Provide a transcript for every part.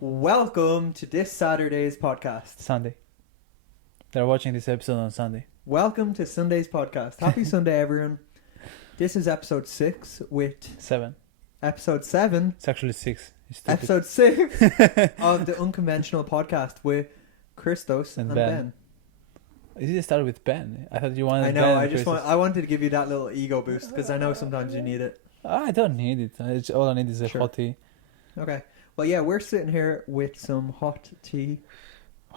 Welcome to this Saturday's podcast. Sunday. They're watching this episode on Sunday. Welcome to Sunday's podcast. Happy Sunday, everyone. This is episode 6 with... 7. Episode 7? It's actually 6. Episode 6 of the Unconventional podcast with Christos and Ben. You did start with Ben. I thought you wanted I know, Ben. I wanted to give you that little ego boost because I know sometimes you need it. I don't need it. All I need is a hot tea. Okay. Well, yeah, we're sitting here with some hot tea.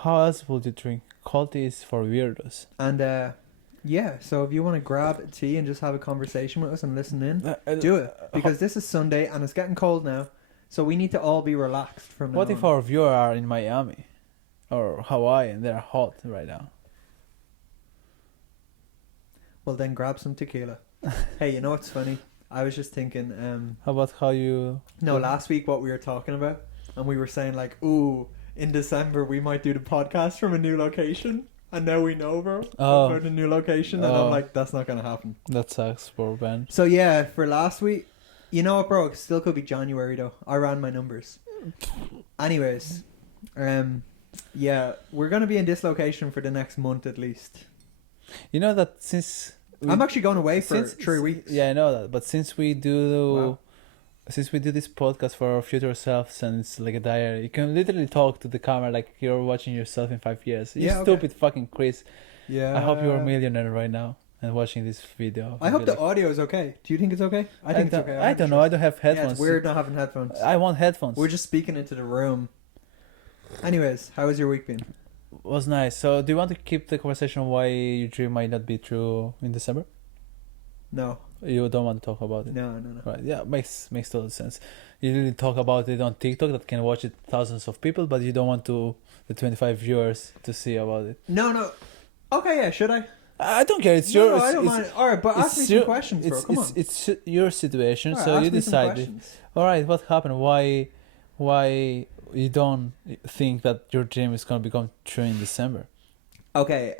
How else would you drink? Cold tea is for weirdos. And, yeah, so if you want to grab a tea and just have a conversation with us and listen in, do it. Because this is Sunday and it's getting cold now. So we need to all be relaxed from now What if on. our viewers are in Miami or Hawaii and they're hot right now? Well, then grab some tequila. Hey, you know what's funny? I was just thinking... How about how you... No, last week what we were talking about, and we were saying like, ooh, in December we might do the podcast from a new location, and now we know, bro, about a new location, and I'm like, that's not going to happen. That sucks for Ben. So yeah, for last week, you know what, bro, it still could be January though. I ran my numbers. Anyways, yeah, we're going to be in this location for the next month at least. You know that since... I'm actually going away for 3 weeks. Yeah, I know that. But since we do this podcast for our future selves and it's like a diary, you can literally talk to the camera like you're watching yourself in 5 years. You stupid fucking Chris. Yeah. I hope you're a millionaire right now and watching this video. I hope the audio is okay. Do you think it's okay? I think it's okay. I don't know. I don't have headphones. Yeah, it's weird not having headphones. I want headphones. We're just speaking into the room. Anyways, how has your week been? Was nice. So, do you want to keep the conversation why your dream might not be true in December? No. You don't want to talk about it? No. Right. Yeah, makes total sense. You really talk about it on TikTok that can watch it thousands of people, but you don't want the 25 viewers to see about it. No. Okay, yeah, should I? I don't care. It's No, I don't mind. Alright, but ask me some questions, bro. Come on. It's your situation, Right, so you ask me some decide. questions. Alright, what happened? Why you don't think that your dream is going to become true in December? Okay,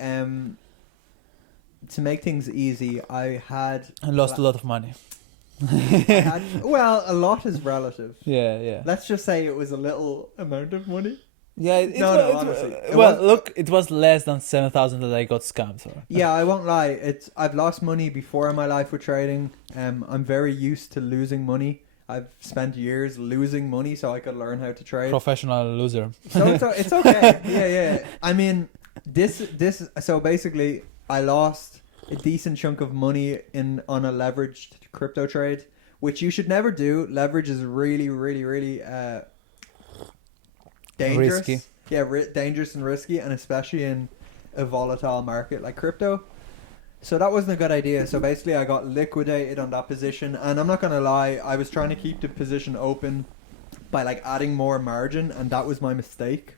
to make things easy, I lost a lot of money. Well, a lot is relative. Yeah. Let's just say it was a little amount of money. Yeah, honestly. It was less than 7,000 that I got scammed for. Yeah, I won't lie. I've lost money before in my life with trading. I'm very used to losing money. I've spent years losing money so I could learn how to trade. Professional loser. So it's okay. Yeah. I mean, this. So basically, I lost a decent chunk of money on a leveraged crypto trade, which you should never do. Leverage is really, really, really dangerous. Risky. Yeah, dangerous and risky, and especially in a volatile market like crypto. So that wasn't a good idea. So basically I got liquidated on that position, and I'm not going to lie, I was trying to keep the position open by like adding more margin, and that was my mistake.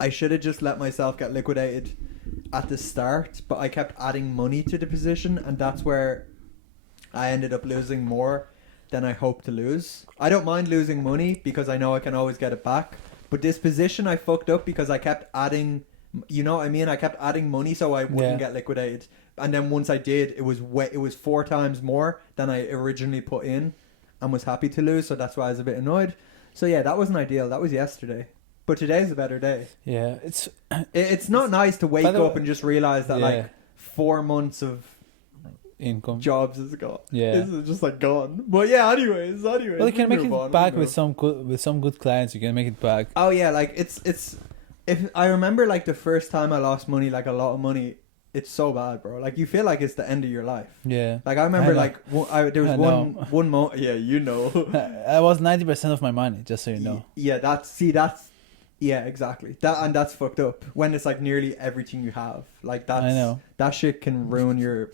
I should have just let myself get liquidated at the start, but I kept adding money to the position, and that's where I ended up losing more than I hoped to lose. I don't mind losing money because I know I can always get it back, but this position I fucked up because I kept adding, you know what I mean? I kept adding money so I wouldn't get liquidated. And then once I did, it was 4 times more than I originally put in and was happy to lose. So that's why I was a bit annoyed. So yeah, that wasn't ideal. That was yesterday. But today's a better day. Yeah, it's not nice to wake up and just realize that like 4 months of income jobs is gone. Yeah, this is just like gone. But yeah, anyways. Well, you can make it back with some good clients. You can make it back. Oh yeah, like it's. If I remember like the first time I lost money, like a lot of money. It's so bad, bro. Like you feel like it's the end of your life. Yeah. Like I remember, there was one moment. Yeah, you know. I was 90% of my money, just so you know. Yeah, that's exactly. That's fucked up. When it's like nearly everything you have, like that's. I know. That shit can ruin your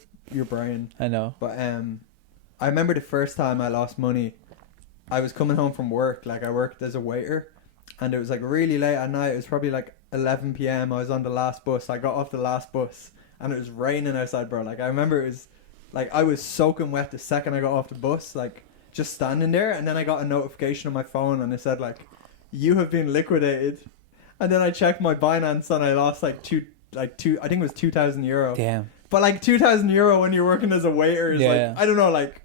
brain. I know. But I remember the first time I lost money. I was coming home from work. Like I worked as a waiter, and it was like really late at night. It was probably like 11 p.m. I was on the last bus. I got off the last bus. And it was raining outside, bro. Like, I remember it was... Like, I was soaking wet the second I got off the bus. Like, just standing there. And then I got a notification on my phone. And it said, like, you have been liquidated. And then I checked my Binance. And I lost, like, I think it was 2,000 euro. Damn. But, like, 2,000 euro when you're working as a waiter is, like... I don't know, like...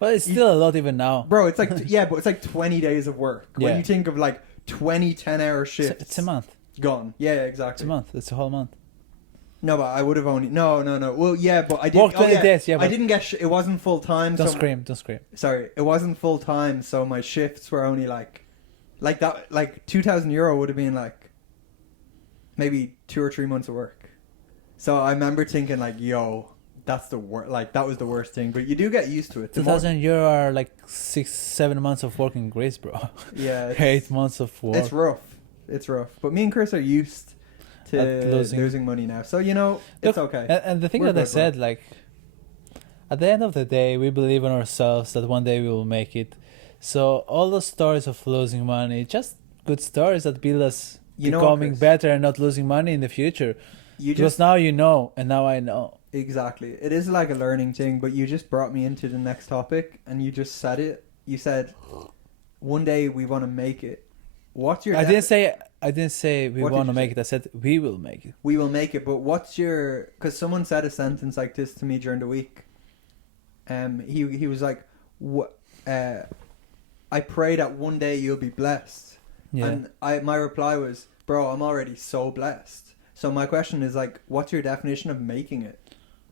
But it's still a lot even now. Bro, it's like... Yeah, but it's like 20 days of work. When you think of, like... 20 10-hour shifts. It's a month. Gone. Yeah, exactly. It's a month. It's a whole month. No, but I would have only... No. Well, yeah, but I didn't... Work 20 days, yeah, I but didn't get... It wasn't full-time. don't so scream. Don't scream. Sorry, it wasn't full-time, so my shifts were only like that, like €2,000 would have been like maybe 2 or 3 months of work. So I remember thinking like, yo, that's the worst, like that was the worst thing, but you do get used to it. The more- €2,000 are like 6-7 months of work in Greece, bro. Yeah. 8 months of work. It's rough. It's rough. But me and Chris are used to losing money now. So, you know, it's Look, okay. And the thing We're that I good, said, bro. like, at the end of the day, we believe in ourselves that one day we will make it. So all those stories of losing money, just good stories that build us You know what, becoming Chris? better and not losing money in the future. You Because just now you know, and now I know. exactly. It is like a learning thing, but you just brought me into the next topic and you just said it. You said one day we want to make it. What's your I didn't say we What did want to you make say? it. I said we will make it. We will make it, but what's your... Because someone said a sentence like this to me during the week. He was like, "What? I pray that one day you'll be blessed." Yeah. And my reply was, "Bro, I'm already so blessed." So my question is like, what's your definition of making it?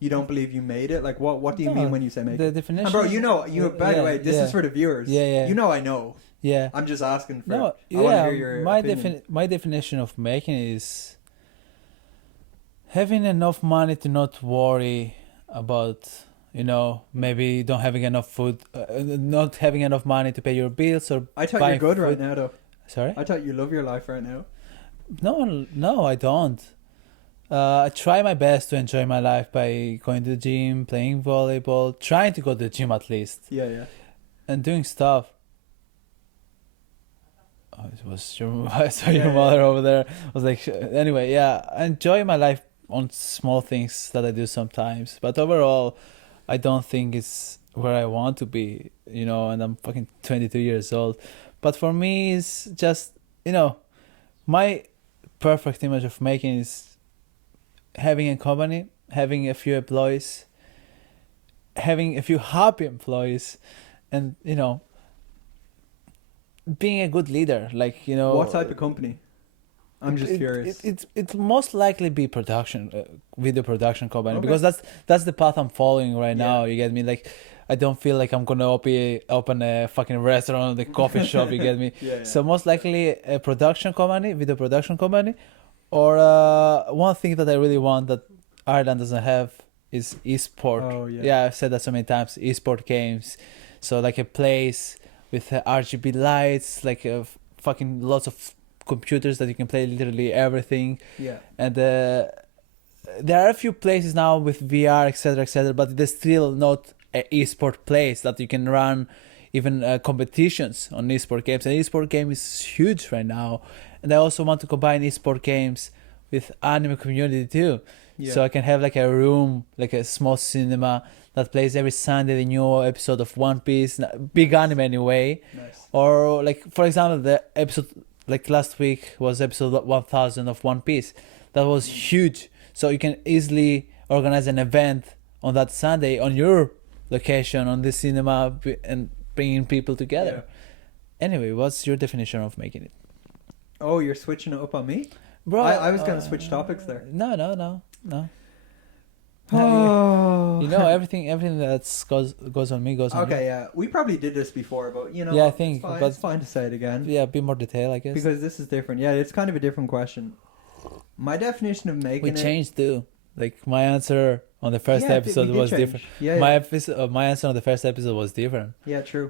You don't believe you made it? Like, what do you No, mean when you say make the it? definition. And bro, you know, by the way, this yeah. is for the viewers. Yeah. You know, I know. Yeah. I'm just asking for. No. I want to Yeah. hear your My opinion. my definition of making it is having enough money to not worry about, maybe don't having enough food, not having enough money to pay your bills or I thought buying you're good right food. now, though. Sorry? I thought you love your life right now. No, I don't. I try my best to enjoy my life by going to the gym, playing volleyball, trying to go to the gym at least, Yeah. and doing stuff. Oh, it was your, I saw Yeah, your yeah. mother over there. I was like, anyway, yeah, I enjoy my life on small things that I do sometimes, but overall, I don't think it's where I want to be, and I'm fucking 22 years old. But for me, it's just, my perfect image of making is having a company, having a few employees, having a few happy employees, and, being a good leader. Like, What type of company? I'm just curious. It'll most likely be production, video production company, Okay. because that's the path I'm following right Yeah. now. You get me? Like, I don't feel like I'm gonna open a fucking restaurant, a coffee shop. You get me? Yeah. So most likely a production company, video production company, or one thing that I really want that Ireland doesn't have is esport. Oh, yeah. Yeah, I've said that so many times. Esport games, so like a place with RGB lights, like fucking lots of computers that you can play literally everything. Yeah. And there are a few places now with VR, etc., but there's still not an esport place that you can run even competitions on esport games. And esport game is huge right now. And I also want to combine esport games with anime community too. Yeah. So I can have like a room, like a small cinema that plays every Sunday the new episode of One Piece, big anime anyway. Nice. Or like, for example, the episode like last week was episode 1000 of One Piece. That was huge. So you can easily organize an event on that Sunday on your location, on the cinema, and bringing people together. Anyway, what's your definition of making it? Oh, you're switching it up on me? Bro, I was going to switch topics there. No. Oh. Everything that goes on me goes on you. Okay, yeah. We probably did this before, but Yeah, I think, it's fine, but- it's fine to say it again. Yeah, a bit more detail, I guess. Because this is different. Yeah, it's kind of a different question. My definition of We making it... changed too. Like my answer on the first Yeah, episode we did was change. different. Yeah, My answer on the first episode was different. yeah, true.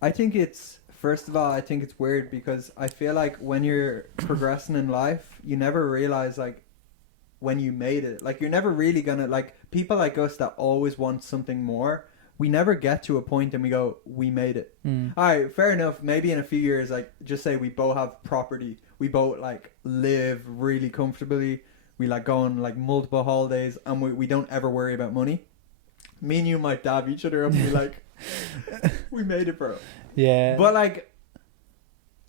I think it's... First of all, I think it's weird because I feel like when you're progressing in life, you never realize, like, when you made it. Like, you're never really gonna... Like, people like us that always want something more, we never get to a point and we go, we made it. Alright, fair enough. Maybe in a few years, like, just say we both have property. We both, like, live really comfortably. We, like, go on, like, multiple holidays and we don't ever worry about money. Me and you might dab each other up and be like, we made it, bro. Yeah. But, like,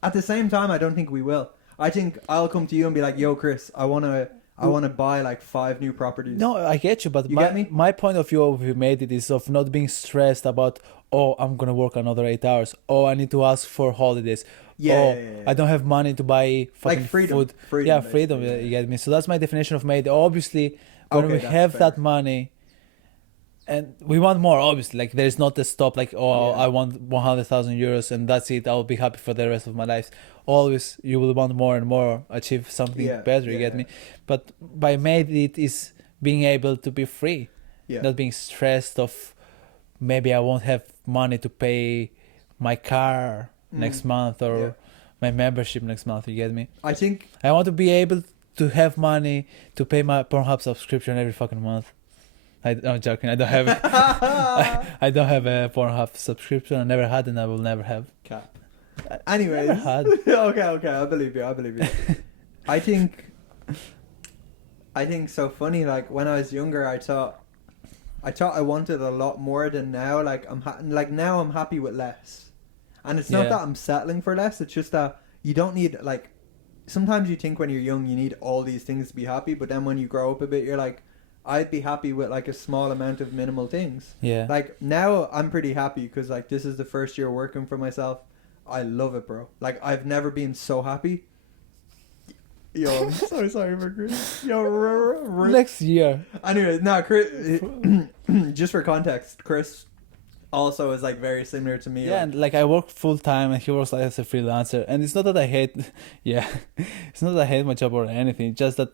at the same time, I don't think we will. I think I'll come to you and be like, yo, Chris, I want to I want to buy like 5 new properties. No, I get you, but You get me? my point of view of you made it is of not being stressed about, oh, I'm gonna work another 8 hours. Oh, I need to ask for holidays. Yeah, Oh, yeah, yeah. I don't have money to buy fucking Like freedom. food. Freedom, Yeah, freedom. basically, You get me. So that's my definition of made. Obviously, when Okay, we that's have fair. that money, and we want more. Obviously, like there's not a stop. Like, oh, Yeah. I want 100,000 euros, and that's it. I'll be happy for the rest of my life. Always, you will want more and more. Achieve something Yeah, better. You yeah, get me. But by made it is being able to be free, Yeah. not being stressed of maybe I won't have money to pay my car next month or Yeah. my membership next month. You get me? I think I want to be able to have money to pay my Pornhub subscription every fucking month. I'm joking. I don't have I don't have a Pornhub subscription. I never had, and I will never have. Cap. Anyways. Never had. okay. I believe you. I think so funny. Like when I was younger, I thought I wanted a lot more than now. Like now I'm happy with less, and it's not Yeah. that I'm settling for less. It's just that you don't need like. Sometimes you think when you're young you need all these things to be happy, but then when you grow up a bit, you're like, I'd be happy with like a small amount of minimal things. Yeah. Like now I'm pretty happy because like this is the first year working for myself. I love it, bro. Like I've never been so happy. Yo, I'm so sorry for Chris. Yo, Next year. anyway, no, Chris. Just for context, Chris also is like very similar to me. Yeah, like, and like I work full time, and he works like as a freelancer. And it's not that I hate, yeah, it's not that I hate my job or anything. It's just that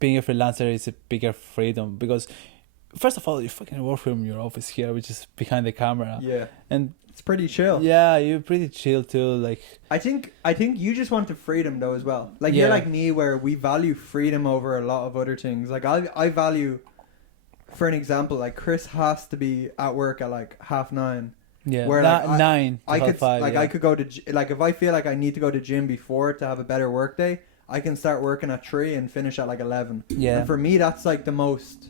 being a freelancer is a bigger freedom because, first of all, you fucking work from your office here, which is behind the camera, yeah, and it's pretty chill. yeah, you're pretty chill too. Like I think you just want the freedom though as well. Like you're Yeah. like me, where we value freedom over a lot of other things. Like I value, for an example, like Chris has to be at work at like 9:30. yeah, Where, like, 9 to I half could 5, like yeah. I could go to like if I feel like I need to go to gym before to have a better work day, I can start working at 3 and finish at like 11. Yeah. And for me, that's like the most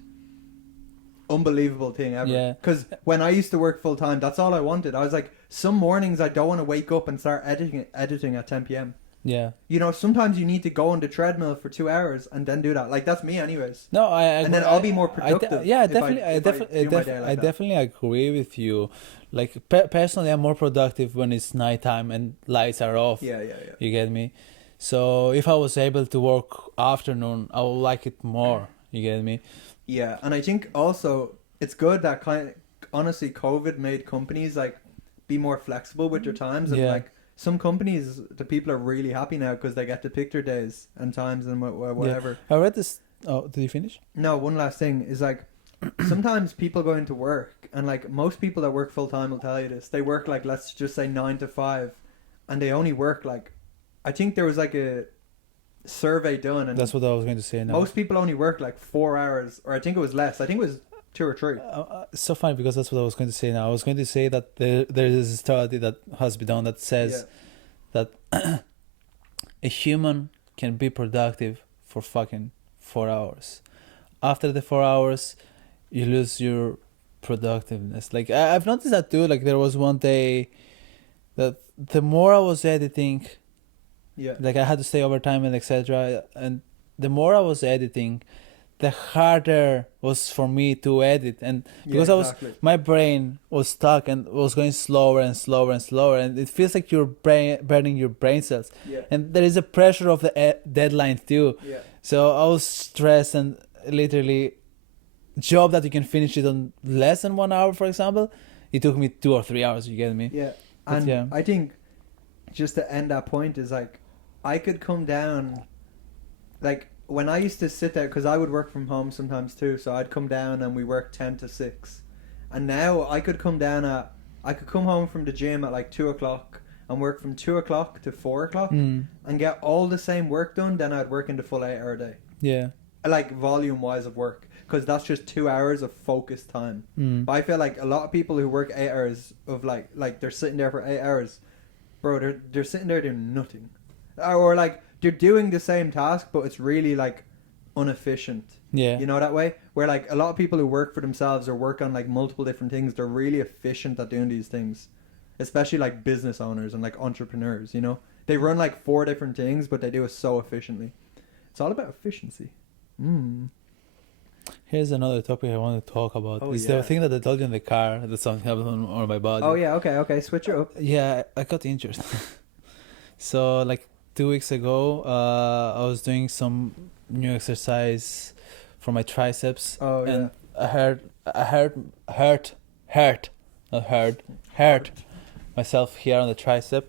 unbelievable thing ever. Yeah. Because when I used to work full time, that's all I wanted. I was like, some mornings I don't want to wake up and start editing at 10 p.m. Yeah. You know, sometimes you need to go on the treadmill for 2 hours and then do that. Like that's me, anyways. No, And then I'll be more productive yeah, if I do my day like I that. definitely agree with you. Like personally, I'm more productive when it's nighttime and lights are off. Yeah. You get me? So if I was able to work afternoon, I would like it more. You get me? Yeah, and I think also it's good that honestly COVID made companies like be more flexible with their times and Yeah. like some companies the people are really happy now because they get to pick their days and times and whatever. I read this. Oh, did you finish? No, one last thing is like sometimes people go into work and like most people that work full time will tell you this. They work like let's just say 9 to 5 and they only work like I think there was like a survey done and That's what I was going to say now. most people only work like 4 hours or I think it was less. I think it was 2 or 3. So funny because that's what I was going to say now. I was going to say that there is a study that has been done that says that a human can be productive for fucking 4 hours. After the 4 hours, you lose your productiveness. Like I've noticed that too. Like there was one day that the more I was editing, Yeah. like I had to stay overtime and etc. And the more I was editing, the harder was for me to edit. And because my brain was stuck and was going slower and slower and slower, and it feels like you're burning your brain cells. Yeah. And there is a pressure of the deadline too. Yeah. So I was stressed and literally, job that you can finish it on less than 1 hour, for example, it took me 2 or 3 hours. You get me? Yeah. But And yeah. I think just to end that point is like I could come down like when I used to sit there because I would work from home sometimes too, so I'd come down and we work 10 to 6, and now I could come home from the gym at like 2 o'clock and work from 2 o'clock to 4 o'clock and get all the same work done. Then I'd work in the full 8-hour day, Yeah. like volume wise of work, because that's just 2 hours of focused time. But I feel like a lot of people who work 8 hours of like they're sitting there for 8 hours, bro, they're sitting there doing nothing, or like they're doing the same task but it's really like inefficient. Yeah. You know that way, where like a lot of people who work for themselves or work on like multiple different things, they're really efficient at doing these things, especially like business owners and like entrepreneurs. You know, they run like 4 different things but they do it so efficiently. It's all about efficiency. Mm. Here's another topic I want to talk about. Oh, It's yeah. the thing that I told you in the car that something happened on my body. Oh yeah, okay, switch it up. Yeah, I got injured. So like 2 weeks ago, I was doing some new exercise for my triceps, Oh yeah. and I hurt myself here on the tricep,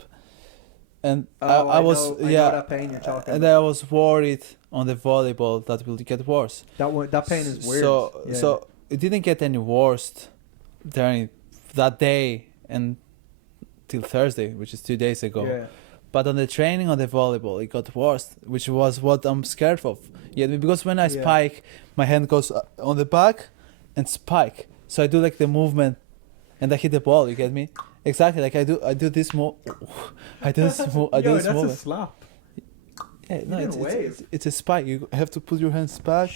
and Oh, I was I know that pain you're talking and about. I was worried on the volleyball that will get worse. That pain is weird. So Yeah. so it didn't get any worse during that day and till Thursday, which is 2 days ago. Yeah. But on the training on the volleyball, it got worse, which was what I'm scared of. Yeah, because when I Yeah. spike, my hand goes on the back and spike. So I do like the movement, and I hit the ball. You get me? Exactly. Like I do this move. I do this move. I do Yo, this that's a movement. slap. Yeah, no, You it's, didn't it's, wave. it's it's a spike. You have to put your hands back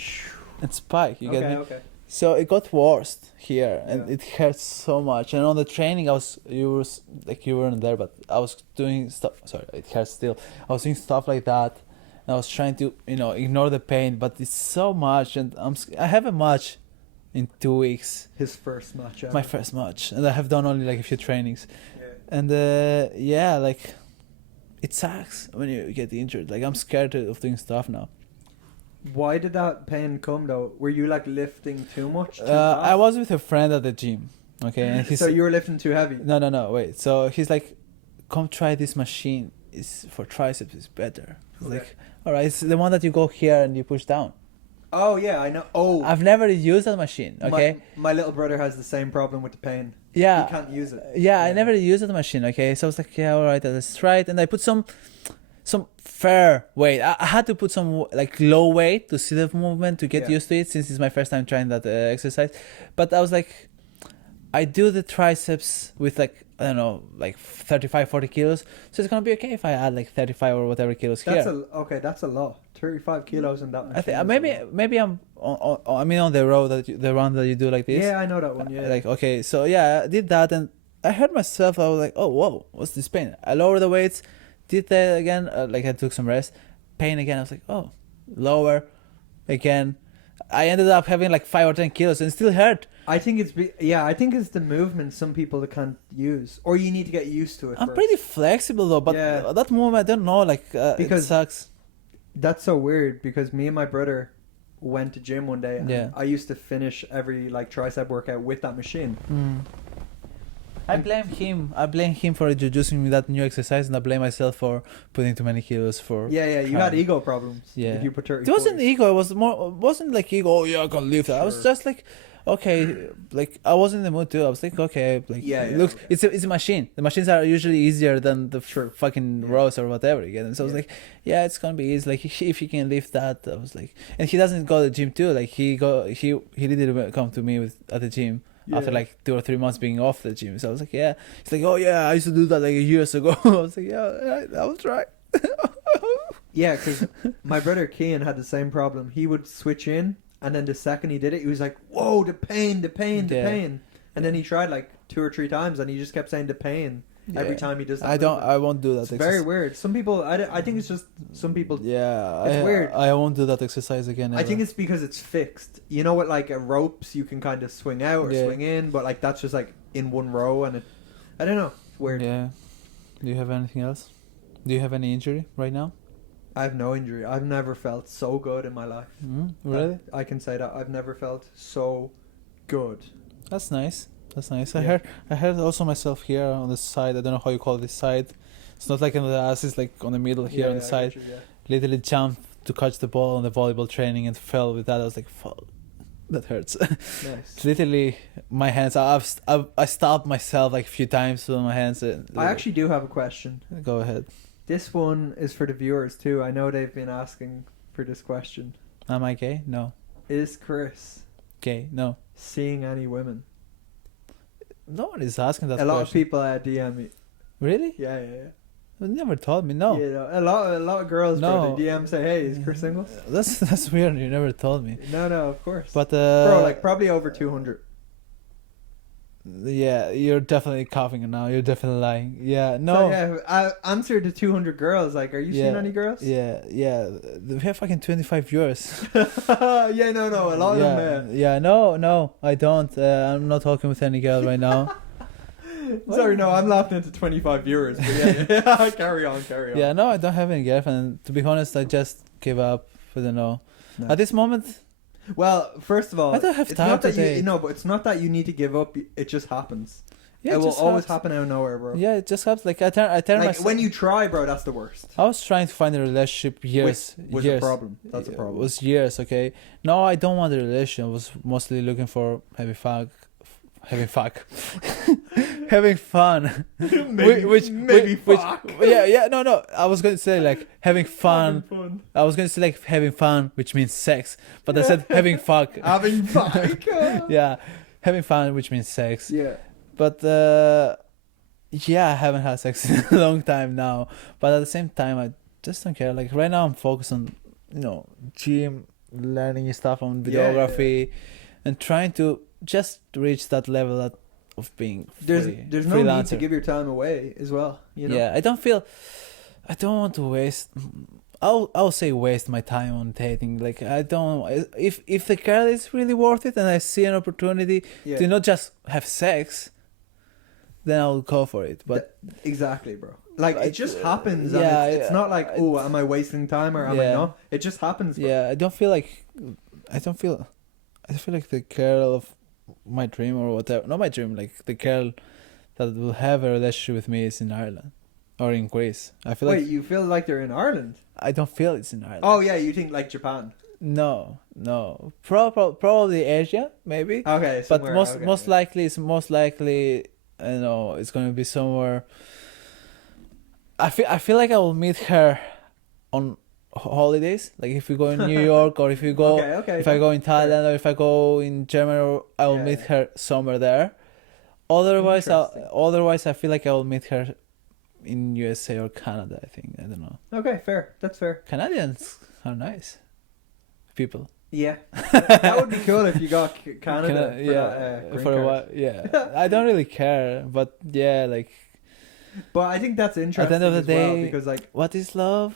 and spike. You get me? Okay. So it got worse here, and Yeah. it hurts so much. And on the training, you weren't there, but I was doing stuff. Sorry, it hurts still. I was doing stuff like that, and I was trying to, ignore the pain. But it's so much, and I have a match in 2 weeks, His first match ever. my first match, and I have done only like a few trainings. Yeah. And yeah, like it sucks when you get injured. Like I'm scared of doing stuff now. Why did that pain come though? Were you like lifting too much? Too I fast? was with a friend at the gym, okay, and he's So you were lifting too heavy. no, wait. So he's like, come try this machine. It's for triceps. It's better. I was Okay. like, all right, it's the one that you go here and you push down. Oh yeah, I know. Oh, I've never used that machine. Okay. My little brother has the same problem with the pain. Yeah. He can't use it. Yeah, I never used that machine. Okay, so I was like, yeah, all right, let's try it. And I put some fair weight. I had to put some like low weight to see the movement to get Yeah. used to it, since it's my first time trying that exercise. But I was like, I do the triceps with like, I don't know, like 35, 40 kilos. So it's gonna be okay if I add like 35 or whatever kilos That's here. that's a lot. 35 kilos in that machine. I think is a lot. maybe I'm on the road the run that you do like this. Yeah, I know that one. Yeah. Like, okay, so yeah, I did that, and I heard myself. I was like, oh, whoa, what's this pain? I lowered the weights, did that again. Like I took some rest, pain again. I was like, oh, lower, again. I ended up having like 5 or 10 kilos, and it still hurt. I think I think it's the movement some people that can't use, or you need to get used to it. I'm first. pretty flexible though, but Yeah. that movement, I don't know, like Because it sucks. That's so weird because me and my brother went to gym one day and Yeah. I used to finish every like tricep workout with that machine. I blame him. I blame him for introducing me that new exercise, and I blame myself for putting too many kilos for. Yeah, you had trying. ego problems. Yeah. If you put 30. It wasn't ego. It was more. It wasn't like ego. Oh yeah, I can lift that. I was Sure. just like, okay, like I was in the mood too. I was like, okay, like Yeah, look, okay. it's a machine. The machines are usually easier than the Sure. fucking Yeah. rows or whatever. You get it? So I was Yeah. like, yeah, it's gonna be easy. Like if he can lift that, I was like, and he doesn't go to the gym too. Like he literally come to me at the gym. After Yeah. like 2 or 3 months being off the gym, so I was like, yeah. He's like, oh yeah, I used to do that like years ago. I was like, yeah, I was right. Yeah, because my brother Kean had the same problem. He would switch in, and then the second he did it, he was like, "Whoa, the pain, the pain, the Yeah. pain!" And then he tried like 2 or 3 times, and he just kept saying the pain every Yeah. time he does that. I won't do that. It's very weird. Some people, I think it's just some people. Yeah, It's weird. I won't do that exercise again. I think ever. it's because it's fixed. You know what, like ropes, you can kind of swing out or Yeah. swing in, but like that's just like in one row, and I don't know. It's weird. Yeah. Do you have anything else? Do you have any injury right now? I have no injury. I've never felt so good in my life. Really? I can say that I've never felt so good. That's nice. That's nice. Yeah. I heard also myself here on the side. I don't know how you call this side. It's not like on the ass. It's like on the middle here on the I side. get you, yeah. Literally jumped to catch the ball on the volleyball training and fell with that. I was like, fuck, that hurts. Nice. Literally, my hands. I stopped myself like a few times with my hands. I actually do have a question. Go ahead. This one is for the viewers too. I know they've been asking for this question. Am I gay? No. Is Chris Gay? No. seeing any women? No one is asking that A lot of question. people DM me. Really? Yeah. You never told me. No. You know, a lot of girls No. bro, they DM say, "Hey, is Chris single?" That's weird. You never told me. No, of course. But Bro, like probably over 200. Yeah, you're definitely coughing now. You're definitely lying. Yeah, no. So yeah, I answered to 200 girls. Like, are you seeing any girls? Yeah. We have fucking 25 viewers. Yeah, no, a lot of them. Yeah, no, I don't. I'm not talking with any girl right now. Sorry, no, I'm laughing at the 25 viewers. But yeah, carry on. Yeah, no, I don't have any girlfriend. To be honest, I just give up. I don't know. No. At this moment, well, first of all, I don't have it's time not that today. but it's not that you need to give up. It just happens. yeah, it will just always happens. happen out of nowhere, bro. Yeah, it just happens. Like I turn Like myself. when you try, bro, that's the worst. I was trying to find a relationship years. Was years. a problem. That's a problem. It was years. Okay. No, I don't want a relationship. I was mostly looking for having fun. Having fun. maybe fuck. Yeah. No. I was going to say like having fun. I was going to say like having fun, which means sex, but I said having fuck. Having fuck. Yeah, having fun, which means sex. Yeah. But yeah, I haven't had sex in a long time now. But at the same time, I just don't care. Like right now, I'm focused on gym, learning new stuff on videography, and trying to just reach that level of being There's no need freelancer. to give your time away as well. You know? Yeah, I don't want to waste. I'll say waste my time on dating. Like I don't. If the girl is really worth it and I see an opportunity to not just have sex, then I'll go for it. But exactly, bro. Like it just happens. Yeah, and it's not like, oh, am I wasting time or am I not? It just happens. Bro. Yeah, I don't feel like the girl of my dream or whatever. Not my dream. Like the girl that will have a relationship with me is in Ireland or in Greece. I feel Wait, you feel like they're in Ireland? I don't feel it's in Ireland. Oh yeah, you think like Japan? No. Probably Asia, maybe. Okay, but most likely, it's going to be somewhere. I feel like I will meet her on holidays. Like if we go in New York or if we go, if I go in Thailand or if I go in Germany, I will meet her somewhere there. Otherwise, I feel like I will meet her in USA or Canada. I think, I don't know. Okay, fair. That's fair. Canadians are nice people. Yeah, that would be cool if you got Canada. For a while. Yeah, I don't really care, but yeah, like. But I think that's interesting. At the end of the day, because like, what is love?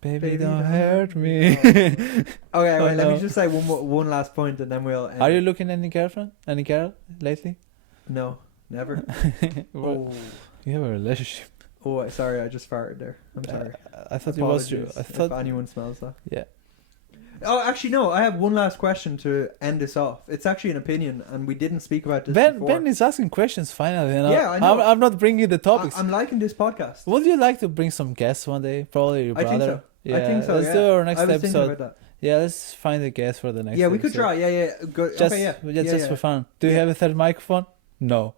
Baby, don't hurt me. Okay, wait, let me just say one last point, and then we'll. Are you looking at any girl lately? No, never. Oh, you have a relationship. Oh, sorry, I just farted there. I'm sorry. I thought it was you. I thought if anyone smells that. Yeah. Oh, actually, no. I have one last question to end this off. It's actually an opinion, and we didn't speak about this before. Ben is asking questions finally. And I know. I'm not bringing the topics. I'm liking this podcast. Would you like to bring some guests one day? Probably your brother. I think so. Yeah, I think so. Let's do our next episode. Thinking about that. Yeah, let's find a guest for the next. Yeah, we episode. could try. Yeah. Good. Just, okay, just for fun. Do you have a third microphone? No.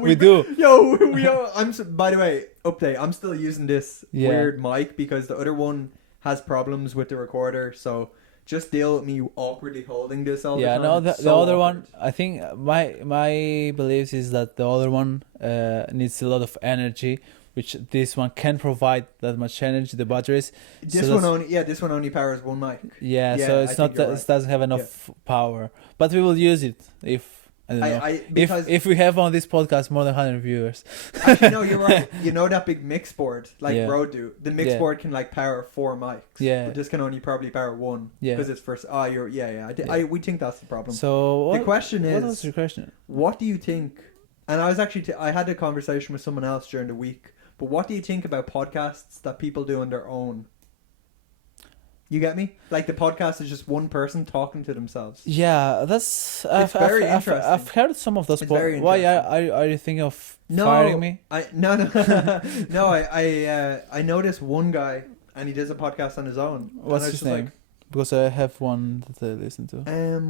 we do. Yo, we are. By the way, update. I'm still using this weird mic because the other one has problems with the recorder. So just deal with me awkwardly holding this all the time. Yeah, no, the other one. I think my beliefs is that the other one needs a lot of energy, which this one can provide that much energy. The batteries. This one only powers one mic. Yeah, so it's not that it doesn't have enough power, but we will use it if. I don't know. If we have on this podcast more than 100 viewers. Actually, no, you're right. You know that big mix board, like Rode do? The mix board can like power 4 mics. Yeah. But this can only probably power 1. Yeah. Because it's first. We think that's the problem. So the question is, what was your question? What do you think? And I was actually, I had a conversation with someone else during the week. But what do you think about podcasts that people do on their own? You get me? Like the podcast is just one person talking to themselves. Yeah, it's very interesting. I've heard some of those. Why are you thinking of firing me? No. No, I noticed one guy and he does a podcast on his own. What's his name? Because I have one that I listen to.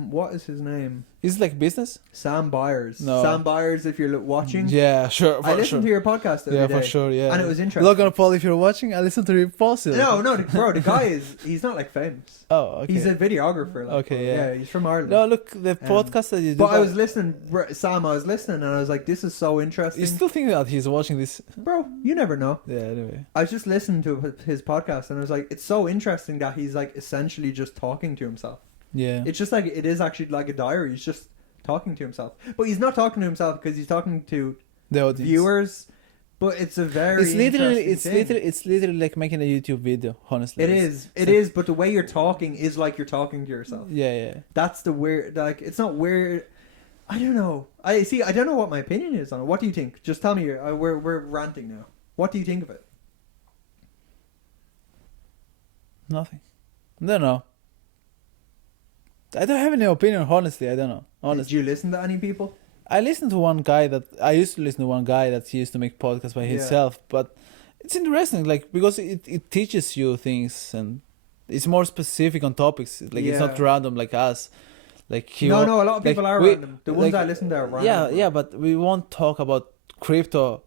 What is his name? Is it like business? Sam Byers. No. Sam Byers, if you're watching. Yeah, sure. I listened to your podcast every day. For sure, yeah. And it was interesting. Logan Paul, if you're watching, I listen to your post. No, bro, the guy he's not like famous. Oh, okay. He's a videographer. Like, okay, yeah. Yeah, he's from Ireland. No, look, the podcast that you do. But I was listening, Sam, and I was like, this is so interesting. You still think that he's watching this? Bro, you never know. Yeah, anyway. I was just listening to his podcast and I was like, it's so interesting that he's like essentially just talking to himself. Yeah. It's just like, it is actually like a diary. He's just talking to himself. But he's not talking to himself because he's talking to The audience. viewers. But it's a very It's literally like making a YouTube video. Honestly, It is. But the way you're talking is like you're talking to yourself. Yeah. That's the weird. Like, it's not weird. I don't know. I don't know what my opinion is on it. What do you think? Just tell me. We're ranting now. What do you think of it? Nothing. I don't know. I don't have any opinion. Honestly, I don't know. Honestly, Did you listen to any people? I used to listen to one guy that he used to make podcasts by himself, but it's interesting, like, because it teaches you things and it's more specific on topics. Like, it's not random like us. Like, A lot of people are random. The ones I listen to are random. Yeah, but we won't talk about crypto.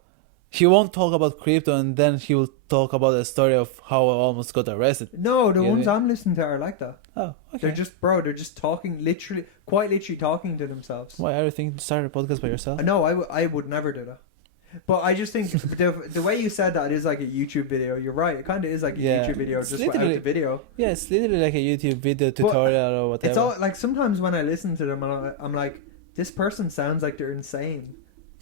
He won't talk about crypto, and then he will talk about the story of how I almost got arrested. No, the ones I'm listening to are like that. Oh, okay. They're just talking, quite literally talking to themselves. Why are you thinking to start a podcast by yourself? No, I would never do that. But I just think the way you said that is like a YouTube video. You're right. It kind of is like a YouTube video, just without the video. Yeah, it's literally like a YouTube video tutorial or whatever. It's all like, sometimes when I listen to them, I'm like, this person sounds like they're insane.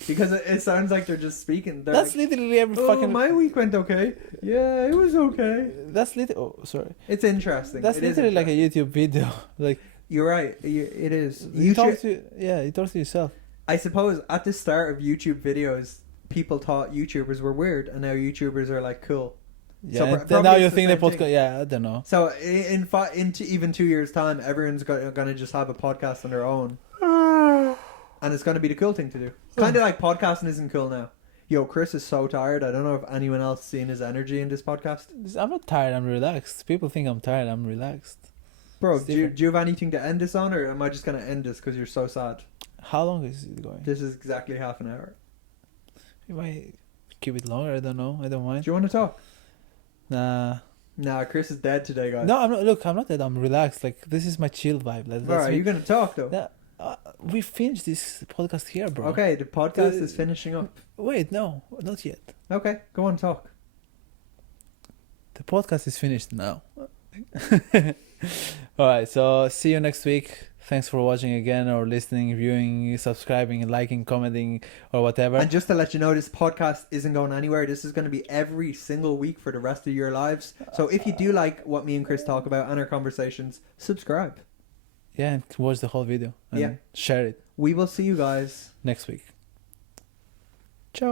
Because it sounds like they're just speaking. That's like, literally every fucking... my week went okay. Yeah, it was okay. That's literally... Oh, sorry. It's interesting. That's literally like a YouTube video. Like, you're right. It is. You talk to yourself. I suppose at the start of YouTube videos, people thought YouTubers were weird, and now YouTubers are like cool. Yeah, so now you think the podcast... Yeah, I don't know. So in even 2 years' time, everyone's going to just have a podcast on their own. And it's going to be the cool thing to do. Kind of like podcasting isn't cool now. Yo, Chris is so tired. I don't know if anyone else has seen his energy in this podcast. I'm not tired. I'm relaxed. People think I'm tired. I'm relaxed. Bro, do you have anything to end this on, or am I just going to end this because you're so sad? How long is it going? This is exactly half an hour. You might keep it longer. I don't know. I don't mind. Do you want to talk? Nah, Chris is dead today, guys. No, I'm not. Look, I'm not dead. I'm relaxed. Like, this is my chill vibe. Are you going to talk, though? Yeah. We finished this podcast here, bro. Okay, the podcast is finishing up. Wait, no, not yet. Okay, go on, talk. The podcast is finished now. Alright, so see you next week. Thanks for watching again, or listening, viewing, subscribing, liking, commenting, or whatever. And just to let you know, this podcast isn't going anywhere. This is going to be every single week for the rest of your lives. So if you do like what me and Chris talk about and our conversations, subscribe. Yeah, and watch the whole video. And share it. We will see you guys next week. Ciao.